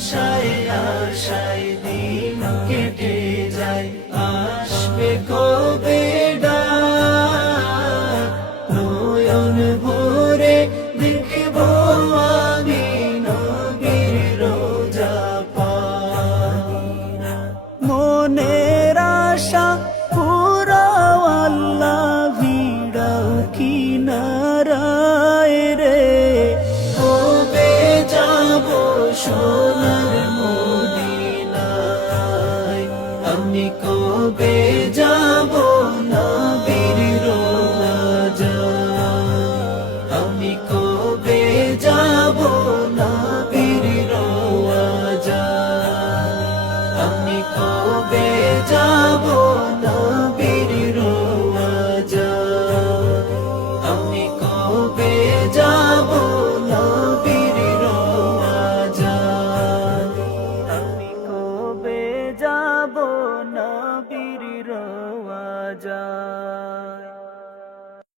আশায় আশায় দিন কেটে যায়, আসবে কবে ডাক, নয়ন ভরে দেখব আমি নবীর রোজা পাক। মনের আশা পুরাও আল্লাহ, ভিড়াও কিনারায় রে, কবে যাব সোনার মদিনায়, আমি কবে যাব নবীর রোজায়, আমি কবে যাব নবীর রোজায়, আমি কবে যাব নবীর রোজায়, আমি কবে যাব নবীর রোজায়, আমি কবে যাব নবীর রোজায়।